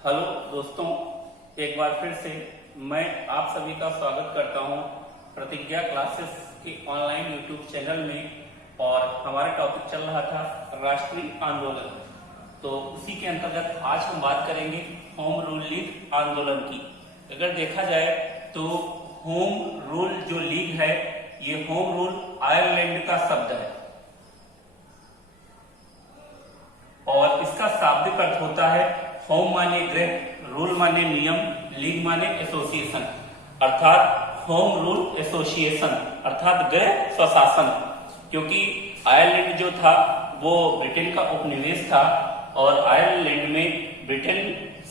Hello दोस्तों, एक बार फिर से मैं आप सभी का स्वागत करता हूं प्रतिज्ञा क्लासेस के ऑनलाइन यूट्यूब चैनल में। और हमारा टॉपिक चल रहा था राष्ट्रीय आंदोलन। तो उसी के अंतर्गत आज हम बात करेंगे होम रूल लीग आंदोलन की। अगर देखा जाए तो होम रूल जो लीग है, ये होम रूल आयरलैंड का शब्द है और इसका शाब्दिक अर्थ होता है होम माने गृह, रूल माने नियम, लीग माने एसोसिएशन, अर्थात होम रूल एसोसिएशन अर्थात गृह स्वशासन। क्योंकि आयरलैंड जो था वो ब्रिटेन का उपनिवेश था और आयरलैंड में ब्रिटेन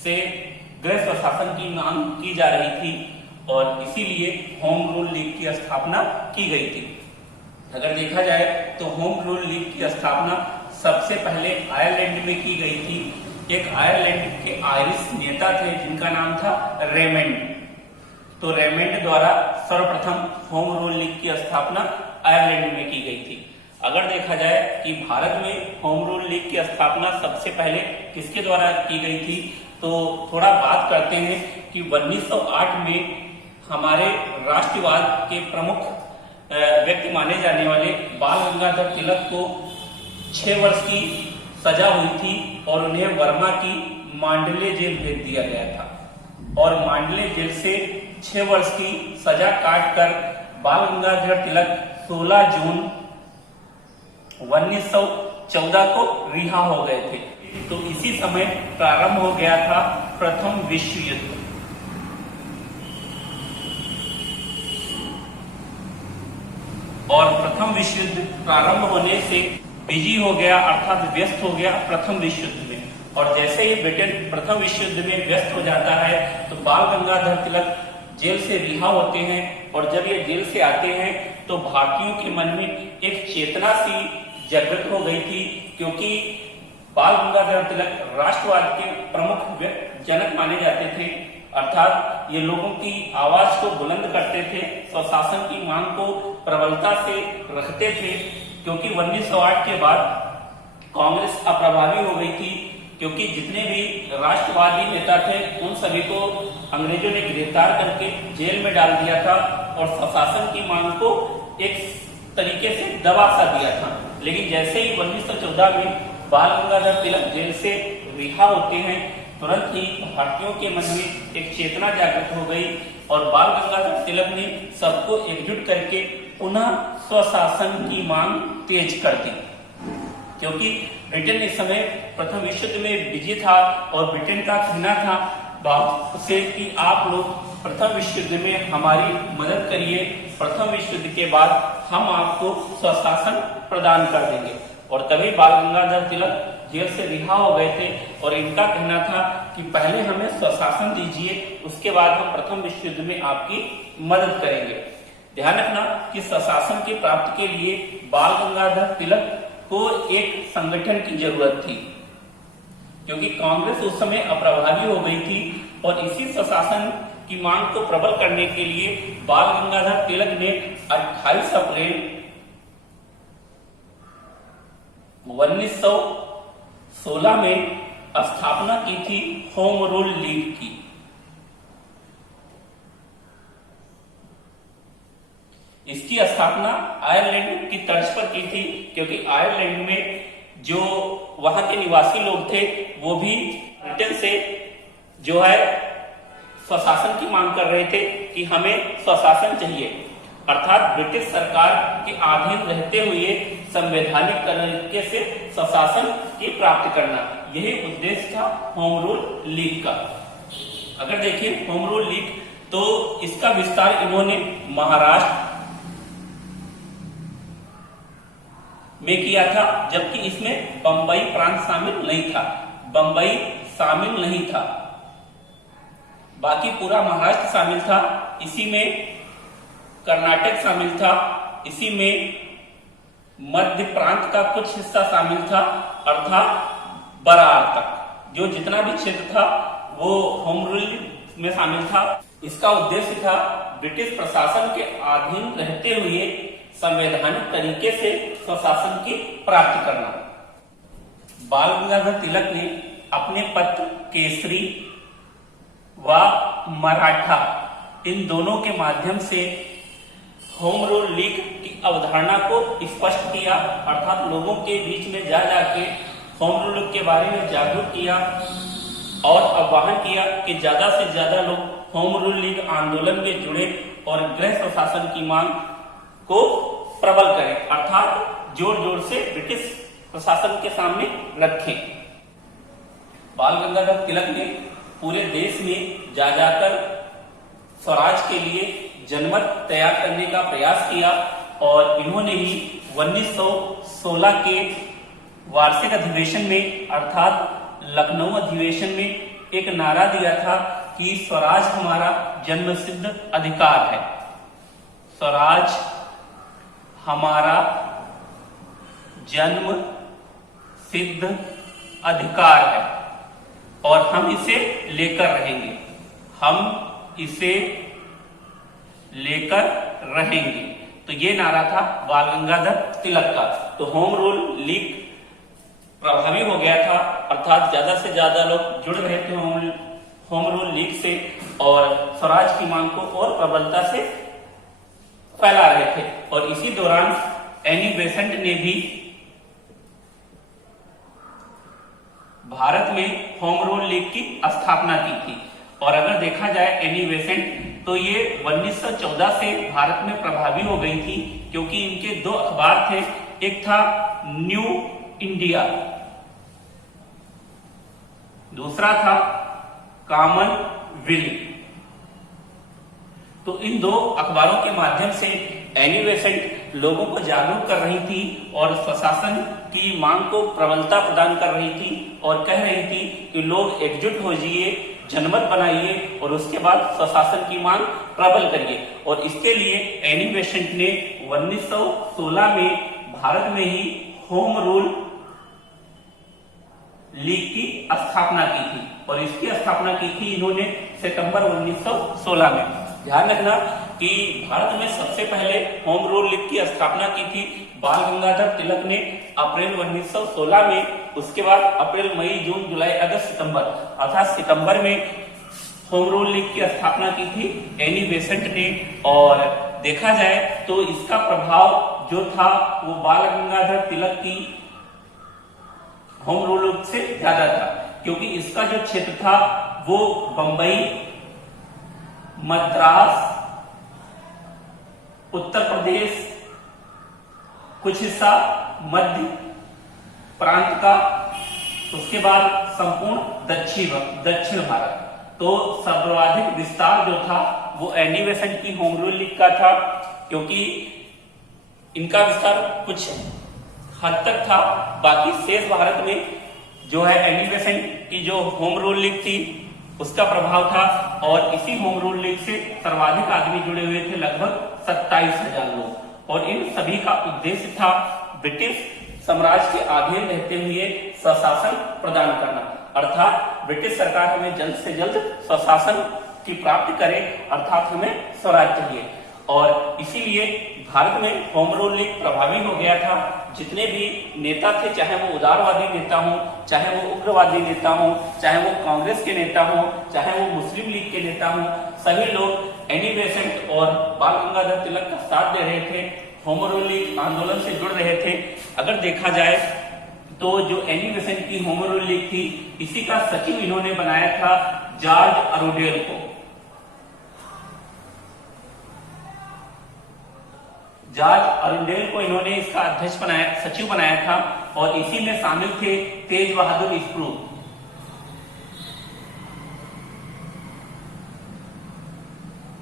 से गृह स्वशासन की मांग की जा रही थी और इसीलिए होम रूल लीग की स्थापना की गई थी। अगर देखा जाए तो होम रूल लीग की स्थापना सबसे पहले आयरलैंड में की गई थी। एक आयरलैंड के आयरिश नेता थे जिनका नाम था रेमंड। तो रेमंड द्वारा सर्वप्रथम होम रूल लीग की स्थापना आयरलैंड में की गई थी। अगर देखा जाए कि भारत में होम रूल लीग की स्थापना सबसे पहले किसके द्वारा की गई थी, तो थोड़ा बात करते हैं कि 1908 में हमारे राष्ट्रवाद के प्रमुख व्यक्ति माने जाने वाले बाल गंगाधर तिलक को 6 वर्ष की सजा हुई थी और उन्हें वर्मा की मांडले जेल भेज दिया गया था। और मांडले जेल से 6 वर्ष की सजा काटकर बाल गंगाधर तिलक 16 जून 1914 को रिहा हो गए थे। तो इसी समय प्रारंभ हो गया था प्रथम विश्व युद्ध। और प्रथम विश्व युद्ध प्रारंभ होने से बिजी हो गया अर्थात व्यस्त हो गया प्रथम विश्व युद्ध में। और जैसे ही ब्रिटेन प्रथम विश्व युद्ध में व्यस्त हो जाता है तो बाल गंगाधर तिलक जेल से रिहा होते हैं। और जब ये जेल से आते हैं तो भारतीयों के मन में एक चेतना सी जागृत हो गई थी, क्योंकि बाल गंगाधर तिलक राष्ट्रवाद के प्रमुख जनक माने जाते थे। अर्थात ये लोगों की आवाज को बुलंद करते थे, स्वशासन की मांग को प्रबलता से रखते थे। क्योंकि 1908 के बाद कांग्रेस अप्रभावी हो गई थी, क्योंकि जितने भी राष्ट्रवादी नेता थे उन सभी को अंग्रेजों ने गिरफ्तार करके जेल में डाल दिया था और स्वशासन की मांग को एक तरीके से दबा सा दिया था। लेकिन जैसे ही 1914 में बाल गंगाधर तिलक जेल से रिहा होते हैं, तुरंत ही भारतीयों के मन में एक चेतना जागृत हो गई और बाल गंगाधर तिलक ने सबको एकजुट करके पुनः स्वशासन की मांग तेज कर दी। क्योंकि ब्रिटेन इस समय प्रथम विश्व युद्ध में बिजी था और ब्रिटेन का कहना था भारत से कि आप लोग प्रथम विश्व युद्ध में हमारी मदद करिए, प्रथम विश्व युद्ध के बाद हम आपको स्वशासन प्रदान कर देंगे। और तभी बाल गंगाधर तिलक जेल से रिहा हो गए थे और इनका कहना था कि पहले हमें स्वशासन दीजिए, उसके बाद हम प्रथम विश्व युद्ध में आपकी मदद करेंगे। ध्यान रखना कि स्वशासन की प्राप्ति के लिए बाल गंगाधर तिलक को एक संगठन की जरूरत थी, क्योंकि कांग्रेस उस समय अप्रभावी हो गई थी। और इसी स्वशासन की मांग को प्रबल करने के लिए बाल गंगाधर तिलक ने 28 अप्रैल 1916 में स्थापना की थी होम रूल लीग की। इसकी स्थापना आयरलैंड की तर्ज पर की थी, क्योंकि आयरलैंड में जो वहां के निवासी लोग थे वो भी ब्रिटेन से जो है स्वशासन की मांग कर रहे थे कि हमें स्वशासन चाहिए, अर्थात ब्रिटिश सरकार के अधीन रहते हुए संवैधानिक तरीके से स्वशासन की प्राप्ति करना, यही उद्देश्य था होम रूल लीग का। अगर देखिए होम रूल लीग, तो इसका विस्तार इन्होंने महाराष्ट्र में किया था, जबकि इसमें बंबई प्रांत शामिल नहीं था। बंबई शामिल नहीं था, बाकी पूरा महाराष्ट्र शामिल था। इसी में कर्नाटक शामिल था, इसी में मध्य प्रांत का कुछ हिस्सा शामिल था, अर्थात बरार तक जो जितना भी क्षेत्र था वो होम रूल में शामिल था। इसका उद्देश्य था ब्रिटिश प्रशासन के अधीन रहते हुए संवैधानिक तरीके से स्वशासन की प्राप्ति करना। बाल गंगाधर तिलक ने अपने पत्र केसरी व मराठा, इन दोनों के माध्यम से होम रूल लीग की अवधारणा को स्पष्ट किया, अर्थात लोगों के बीच में जा जाके होम रूल लीग के बारे में जागरूक किया और आह्वान किया कि ज्यादा से ज्यादा लोग होम रूल लीग आंदोलन में जुड़े और गृह प्रशासन की मांग को प्रबल करें, अर्थात जोर जोर से ब्रिटिश प्रशासन के सामने रखें। बाल गंगाधर तिलक ने पूरे देश में जा जाकर स्वराज के लिए जनमत तैयार करने का प्रयास किया और इन्होंने ही 1916 के वार्षिक अधिवेशन में अर्थात लखनऊ अधिवेशन में एक नारा दिया था कि स्वराज हमारा जन्मसिद्ध अधिकार है, स्वराज हमारा जन्म सिद्ध अधिकार है और हम इसे लेकर रहेंगे, हम इसे लेकर रहेंगे। तो ये नारा था बाल गंगाधर तिलक का। तो होम रूल लीग प्रभावी हो गया था, अर्थात ज्यादा से ज्यादा लोग जुड़ रहे थे होम रूल लीग से और स्वराज की मांग को और प्रबलता से फैला रहे थे। और इसी दौरान एनी बेसेंट ने भी भारत में होम रूल लीग की स्थापना की थी। और अगर देखा जाए एनी बेसेंट तो ये 1914 से भारत में प्रभावी हो गई थी, क्योंकि इनके दो अखबार थे, एक था न्यू इंडिया, दूसरा था कॉमनवेल्थ। तो इन दो अखबारों के माध्यम से एनी बेसेंट लोगों को जागरूक कर रही थी और स्वशासन की मांग को प्रबलता प्रदान कर रही थी और कह रही थी कि लोग एकजुट हो जाइए, जनमत बनाइए और उसके बाद स्वशासन की मांग प्रबल करिए। और इसके लिए एनी बेसेंट ने 1916 में भारत में ही होम रूल लीग की स्थापना की थी और इसकी स्थापना की थी इन्होंने सितंबर 1916 में। ध्यान रखना कि भारत में सबसे पहले होम रूल लीग की स्थापना की थी बाल गंगाधर तिलक ने अप्रैल 1916 में, उसके बाद अप्रैल, मई, जून, जुलाई, अगस्त, सितंबर, अर्थात सितंबर में होम रूल लीग की स्थापना की थी एनी बेसेंट ने। और देखा जाए तो इसका प्रभाव जो था वो बाल गंगाधर तिलक की होम रूल लीग से ज्यादा था, क्योंकि इसका जो क्षेत्र था वो बंबई, मद्रास, उत्तर प्रदेश, कुछ हिस्सा मध्य प्रांत का, उसके बाद संपूर्ण दक्षिण भारत। तो सर्वाधिक विस्तार जो था वो एनी बेसेंट की होम रूल लीग का था, क्योंकि इनका विस्तार कुछ हद तक था। बाकी शेष भारत में जो है एनी बेसेंट की जो होम रूल लीग थी उसका प्रभाव था और इसी होम रूल लीग से सर्वाधिक आदमी जुड़े हुए थे, लगभग 27,000 लोग। और इन सभी का उद्देश्य था ब्रिटिश साम्राज्य के आधीन रहते हुए स्वशासन प्रदान करना, अर्थात ब्रिटिश सरकार हमें जल्द से जल्द स्वशासन की प्राप्ति करे, अर्थात हमें स्वराज चाहिए। और इसीलिए भारत में होम रूल लीग प्रभावी हो गया था। जितने भी नेता थे, चाहे वो उदारवादी नेता हो, चाहे वो उग्रवादी नेता हो, चाहे वो कांग्रेस के नेता हो, चाहे वो मुस्लिम लीग के नेता हो, सभी लोग एनी बेसेंट और बाल गंगाधर तिलक का साथ दे रहे थे, होम रूल लीग आंदोलन से जुड़ रहे थे। अगर देखा जाए तो जो एनी बेसेंट की होम रूल लीग थी, इसी का सचिव इन्होंने बनाया था जॉर्ज अरुडेल को। जॉर्ज अरुडेल को इन्होंने इसका अध्यक्ष बनाया, सचिव बनाया था। और इसी में शामिल थे तेज बहादुर स्प्रू,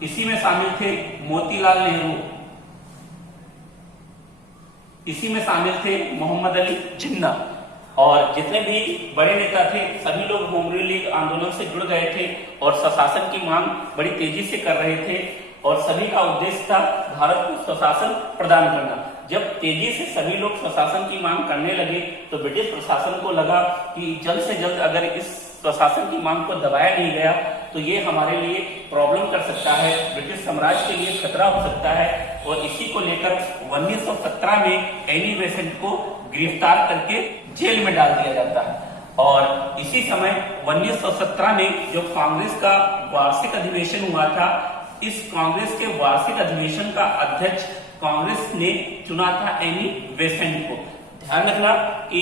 इसी में शामिल थे मोतीलाल नेहरू, इसी में शामिल थे मोहम्मद अली जिन्ना। और जितने भी बड़े नेता थे सभी लोग होम रूल लीग आंदोलन से जुड़ गए थे और स्वशासन की मांग बड़ी तेजी से कर रहे थे और सभी का उद्देश्य था भारत को स्वशासन प्रदान करना। जब तेजी से सभी लोग स्वशासन की मांग करने लगे तो ब्रिटिश प्रशासन को लगा कि जल्द से जल्द अगर इस स्वशासन की मांग को दबाया नहीं गया तो ये हमारे लिए प्रॉब्लम कर सकता है, ब्रिटिश साम्राज्य के लिए खतरा हो सकता है। और इसी को लेकर 1917 में एनी बेसेंट को गिरफ्तार करके जेल में डाल दिया जाता है। और इसी समय 1917 में जो कांग्रेस का वार्षिक अधिवेशन हुआ था, इस कांग्रेस के वार्षिक अधिवेशन का अध्यक्ष कांग्रेस ने चुना था एनी बेसेंट को। ध्यान रखना कि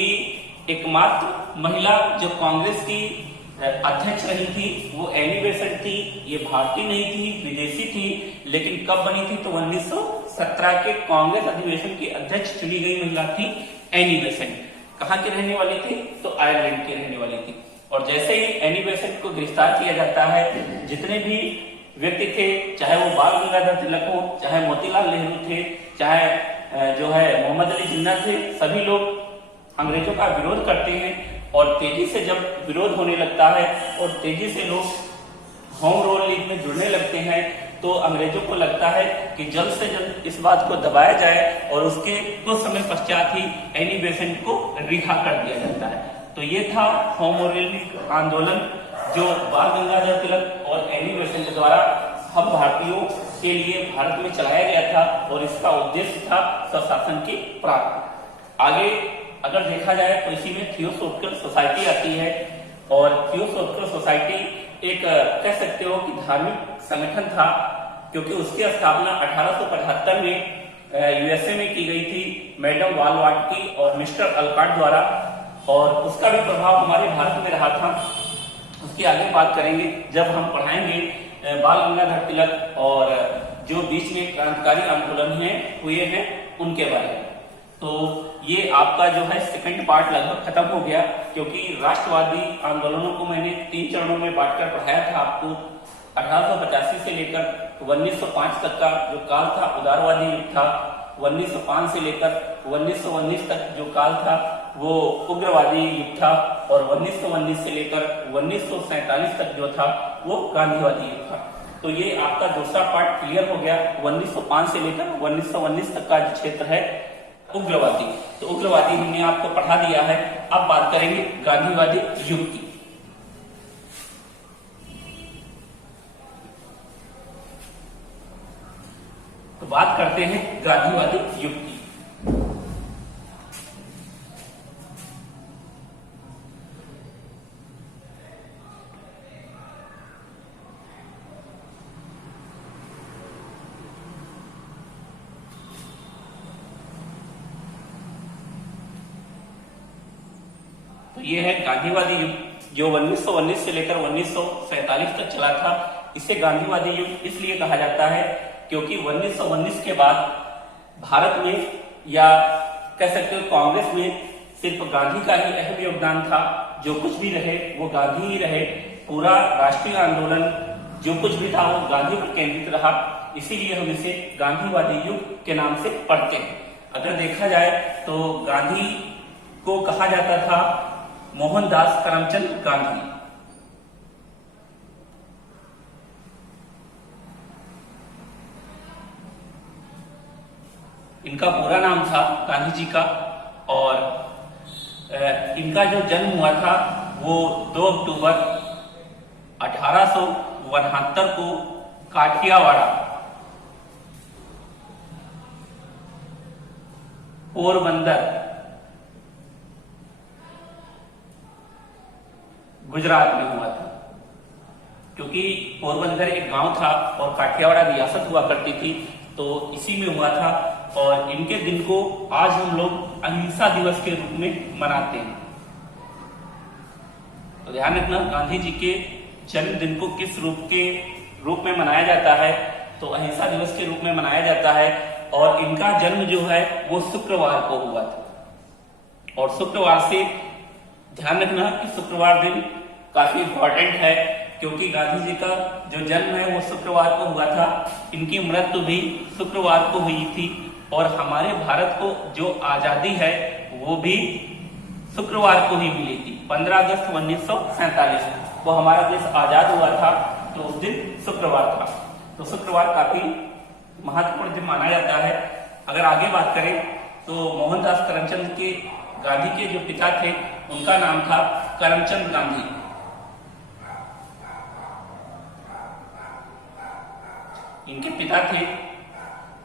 एकमात्र महिला जो कांग्रेस की अध्यक्ष रही थी वो एनी बेसेंट थी। ये भारतीय नहीं थी, विदेशी थी, लेकिन कब बनी थी तो 1917 के कांग्रेस अधिवेशन की अध्यक्ष चुनी गई महिला थी एनी बेसेंट। कहाँ की रहने वाली थी तो आयरलैंड की रहने वाली थी। और जैसे ही एनी बेसेंट को गिरफ्तार किया जाता है, जितने भी व्यक्ति थे, चाहे वो बाल गंगाधर तिलक हो, चाहे मोतीलाल नेहरू थे, चाहे जो है मोहम्मद अली जिन्ना थे, सभी लोग अंग्रेजों का विरोध करते हैं। और तेजी से जब विरोध होने लगता है और तेजी से लोग होम रूल लीग में जुड़ने लगते हैं, तो अंग्रेजों को लगता है कि जल्द से जल्द इस बात को दबाया जाए और उसके कुछ समय पश्चात ही एनी बेसेंट को रिहा कर दिया जाता है। तो ये था होम रूल लीग आंदोलन जो बाल गंगाधर तिलक और एनी बेसेंट द्वारा हम भारतीयों के लिए भारत में चलाया गया था और इसका उद्देश्य था स्वशासन की प्राप्ति। आगे अगर देखा जाए तो इसी में थियोसॉफिकल सोसाइटी आती है। और थियोसॉफिकल सोसाइटी एक कह सकते हो कि धार्मिक संगठन था, क्योंकि उसकी स्थापना 1875 में यूएसए में की गई थी मैडम वालवाटकी और मिस्टर अलकाट द्वारा। और उसका भी प्रभाव हमारे भारत में रहा था। उसकी आगे बात करेंगे जब हम पढ़ाएंगे बाल गंगाधर तिलक और जो बीच में क्रांतिकारी आंदोलन हुए हैं उनके बारे में। तो ये आपका जो है सेकंड पार्ट लगभग खत्म हो गया, क्योंकि राष्ट्रवादी आंदोलनों को मैंने 3 चरणों में बांटकर पढ़ाया था आपको। 1885 से लेकर 1905 तक का जो काल था उदारवादी युग था। 1905 से लेकर 1919 तक जो काल था वो उग्रवादी युग था। और 1919 से लेकर 1947 तक जो था वो गांधीवादी युग था। तो ये आपका दूसरा पार्ट क्लियर हो गया। 1905 से लेकर 1919 तक का क्षेत्र है उग्रवादी। तो उग्रवादी हमने आपको पढ़ा दिया है। अब बात करेंगे गांधीवादी युग की। तो बात करते हैं गांधीवादी युग की। तो ये है गांधीवादी युग जो 1919 से लेकर 1947 तक चला था। इसे गांधीवादी युग इसलिए कहा जाता है क्योंकि 1919 के बाद भारत में या कह सकते हो कांग्रेस में सिर्फ गांधी का ही अहम योगदान था। जो कुछ भी रहे वो गांधी ही रहे। पूरा राष्ट्रीय आंदोलन जो कुछ भी था वो गांधी पर केंद्रित रहा। इसीलिए हम इसे गांधीवादी युग के नाम से पढ़ते हैं। अगर देखा जाए तो गांधी को कहा जाता था मोहनदास करमचंद गांधी। इनका पूरा नाम था गांधी जी का। और इनका जो जन्म हुआ था वो 2 अक्टूबर 1869 को काठियावाड़ा पोरबंदर गुजरात में हुआ था। क्योंकि पोरबंदर एक गांव था और काठियावाड़ा रियासत हुआ करती थी, तो इसी में हुआ था। और इनके दिन को आज हम लोग अहिंसा दिवस के रूप में मनाते हैं। तो ध्यान रखना गांधी जी के जन्मदिन को किस रूप में मनाया जाता है, तो अहिंसा दिवस के रूप में मनाया जाता है। और इनका जन्म जो है वो शुक्रवार को हुआ था। और शुक्रवार से ध्यान रखना कि शुक्रवार दिन काफी इंपॉर्टेंट है, क्योंकि गांधी जी का जो जन्म है वो शुक्रवार को हुआ था। इनकी मृत्यु भी शुक्रवार को हुई थी। और हमारे भारत को जो आजादी है वो भी शुक्रवार को ही मिली थी। 15 अगस्त 1947 को हमारा देश आजाद हुआ था, तो उस दिन शुक्रवार था। तो शुक्रवार काफी महत्वपूर्ण दिन माना जाता है। अगर आगे बात करें तो मोहनदास करमचंद के गांधी के जो पिता थे उनका नाम था करमचंद गांधी। इनके पिता थे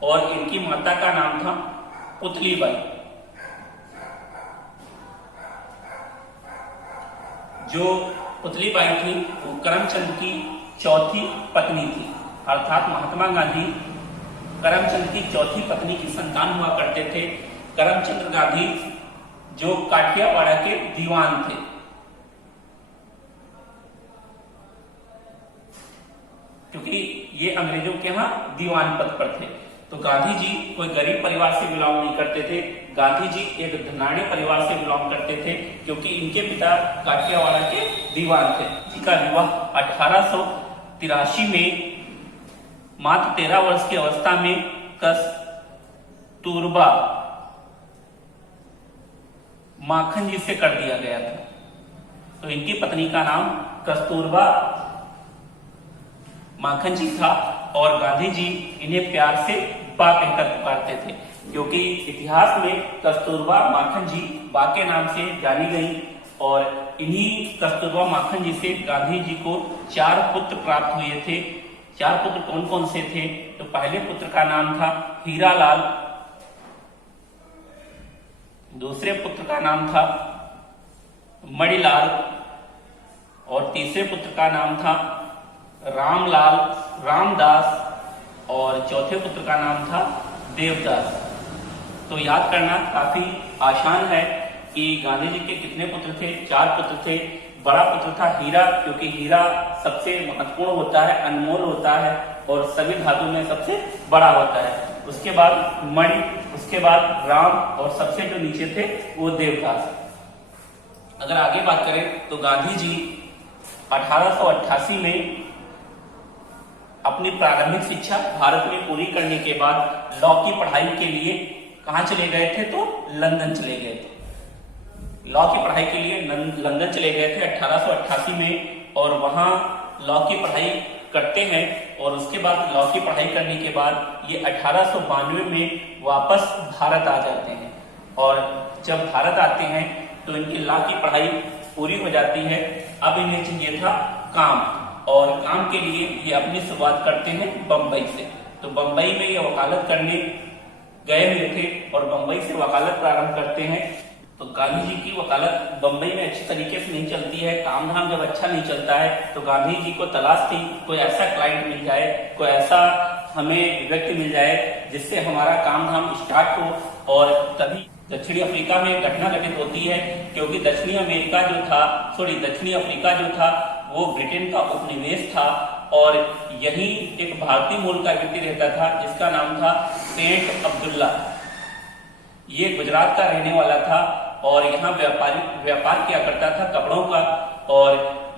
और इनकी माता का नाम था पुतलीबाई। जो पुतली बाई थी वो करमचंद की चौथी पत्नी थी, अर्थात महात्मा गांधी करमचंद की चौथी पत्नी की संतान हुआ करते थे। करमचंद गांधी जो काठियावाड़ के दीवान थे। क्योंकि ये अंग्रेजों के यहाँ दीवान पद पर थे, तो गांधी जी कोई गरीब परिवार से बिलोंग नहीं करते थे। गांधी जी एक धनाढ़ी परिवार से बिलोंग करते थे, क्योंकि इनके पिता काठियावाड़ के दीवान थे। इनका विवाह 1883 में मात्र 13 वर्ष की अवस्था में कस्तूरबा माखन जी से कर दिया गया था। तो इनकी पत्नी का नाम कस्तूरबा माखन जी था और गांधी जी इन्हें प्यार से बा कहकर पुकारते थे, क्योंकि इतिहास में कस्तूरबा माखन जी बा के नाम से जानी गई। और इन्हीं कस्तूरबा माखन जी से गांधी जी को 4 पुत्र प्राप्त हुए थे। 4 पुत्र कौन कौन से थे? तो पहले पुत्र का नाम था हीरालाल, दूसरे पुत्र का नाम था मणिलाल और तीसरे पुत्र का नाम था रामलाल, रामदास और चौथे पुत्र का नाम था देवदास। तो याद करना काफी आसान है कि गांधी जी के कितने पुत्र थे? 4 पुत्र थे। बड़ा पुत्र था हीरा, क्योंकि हीरा सबसे महत्वपूर्ण होता है, अनमोल होता है और सभी धातु में सबसे बड़ा होता है। उसके बाद मणि, उसके बाद राम और सबसे जो नीचे थे वो देवदास। अगर आगे बात करें तो गांधी जी 1888 में अपनी प्रारंभिक शिक्षा भारत में पूरी करने के बाद लॉ की पढ़ाई के लिए कहां चले गए थे? तो लंदन चले गए थे। लॉ की पढ़ाई के लिए लंदन चले गए थे 1888 में और वहां लॉ की पढ़ाई करते हैं। और उसके बाद लॉ की पढ़ाई करने के बाद ये 1892 में वापस भारत आ जाते हैं। और जब भारत आते हैं तो इनकी लॉ की पढ़ाई पूरी हो जाती है। अब इन्हें चाहिए था काम, और काम के लिए ये अपनी शुरुआत करते हैं बंबई से। तो बंबई में ये वकालत करने गए हुए थे और बंबई से वकालत प्रारंभ करते हैं। तो गांधी जी की वकालत बंबई में अच्छी तरीके से नहीं चलती है। काम धाम जब अच्छा नहीं चलता है तो गांधी जी को तलाश थी कोई ऐसा क्लाइंट मिल जाए, कोई ऐसा हमें व्यक्ति मिल जाए जिससे हमारा काम धाम स्टार्ट हो। और तभी दक्षिणी अफ्रीका में घटना घटित होती है, क्योंकि दक्षिणी अफ्रीका जो था वो ब्रिटेन का उपनिवेश था और यही एक भारतीय मूल का व्यक्ति रहता था जिसका नाम था सेठ अब्दुल्ला। ये गुजरात का रहने वाला था और यहाँ व्यापार किया करता था कपड़ों का। और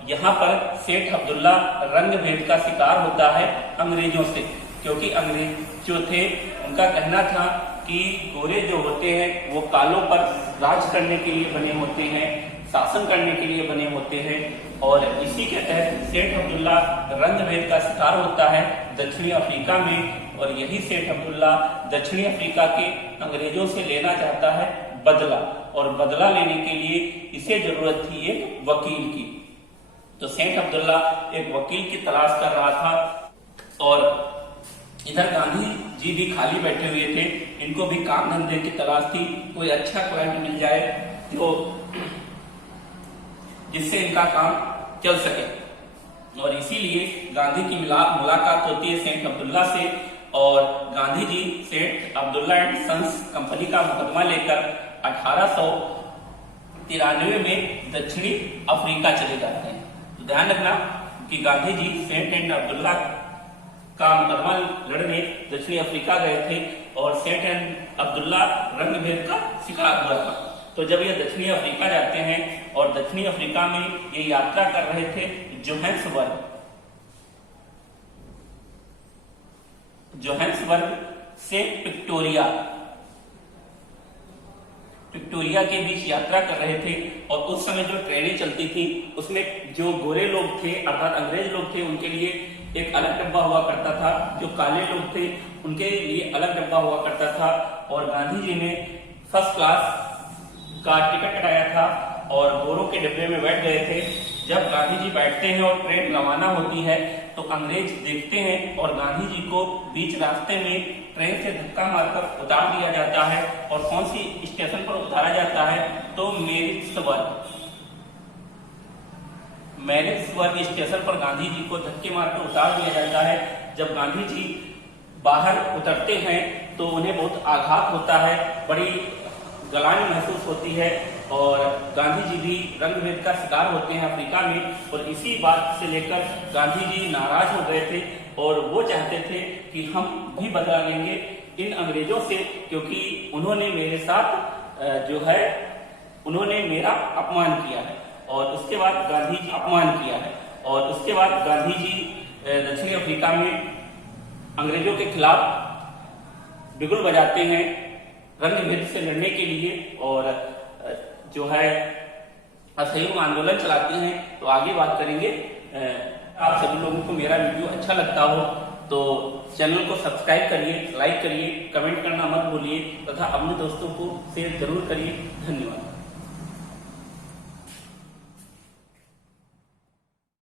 यहाँ पर सेठ अब्दुल्ला रंग भेद का शिकार होता है अंग्रेजों से, क्योंकि अंग्रेज जो थे उनका कहना था कि गोरे जो होते हैं वो कालों पर राज करने के लिए बने होते हैं, शासन करने के लिए बने होते हैं। और इसी के तहत सेठ अब्दुल्ला रंग भेद का शिकार होता है दक्षिणी अफ्रीका में। और यही सेठ अब्दुल्ला दक्षिणी अफ्रीका के अंग्रेजों से लेना चाहता है बदला, और बदला लेने के लिए इसे जरूरत थी एक वकील की। तो सेठ अब्दुल्ला एक वकील की तलाश कर रहा था और इधर गांधी जी भी खाली बैठे हुए थे। इनको भी काम धंधे की तलाश थी, कोई अच्छा क्लाइंट मिल जाए तो जिससे इनका काम चल सके। और इसीलिए गांधी की मुलाकात होती है सेठ अब्दुल्ला से, और गांधी जी सेठ अब्दुल्ला एंड सन्स कंपनी का मुकदमा लेकर 1893 में दक्षिणी अफ्रीका चले जाते हैं। तो ध्यान रखना कि गांधी जी सेठ एंड अब्दुल्ला का मुकदमा लड़ने दक्षिणी अफ्रीका गए थे और सेठ एंड अब्दुल्ला रंग भेद का शिकार हुआ था। तो जब ये दक्षिणी अफ्रीका जाते हैं और दक्षिणी अफ्रीका में ये यात्रा कर रहे थे जोहान्सबर्ग से विक्टोरिया के बीच यात्रा कर रहे थे। और उस समय जो ट्रेनें चलती थी उसमें जो गोरे लोग थे अर्थात अंग्रेज लोग थे उनके लिए एक अलग डब्बा हुआ करता था, जो काले लोग थे उनके लिए अलग डब्बा हुआ करता था। और गांधी जी ने फर्स्ट क्लास का टिकट कटाया था और गोरों के डिब्बे में बैठ गए थे। जब गांधी जी बैठते हैं और ट्रेन रवाना होती है तो अंग्रेज देखते हैं और गांधी जी को बीच रास्ते में ट्रेन से धक्का मारकर उतार दिया जाता है। और कौन सी स्टेशन पर उतारा जाता है? तो मेरिट्सबर्ग। मैरिट्सबर्ग स्टेशन पर गांधी जी को धक्के मार के उतार दिया जाता है। जब गांधी जी बाहर उतरते हैं तो उन्हें बहुत आघात होता है, बड़ी गलानी महसूस होती है और गांधी जी भी रंग भेद का शिकार होते हैं अफ्रीका में। और इसी बात से लेकर गांधी जी नाराज हो गए थे और वो चाहते थे कि हम भी बदला लेंगे इन अंग्रेजों से, क्योंकि उन्होंने मेरे साथ जो है उन्होंने मेरा अपमान किया है। और उसके बाद गांधी जी अपमान किया है और उसके बाद गांधी जी दक्षिणी अफ्रीका में अंग्रेजों के खिलाफ बिगुल बजाते हैं रंग भेद से लड़ने के लिए और जो है असहयोग आंदोलन चलाते हैं। तो आगे बात करेंगे। आप सभी लोगों को मेरा वीडियो अच्छा लगता हो तो चैनल को सब्सक्राइब करिए, लाइक करिए, कमेंट करना मत भूलिए तथा अपने दोस्तों को शेयर जरूर करिए। धन्यवाद।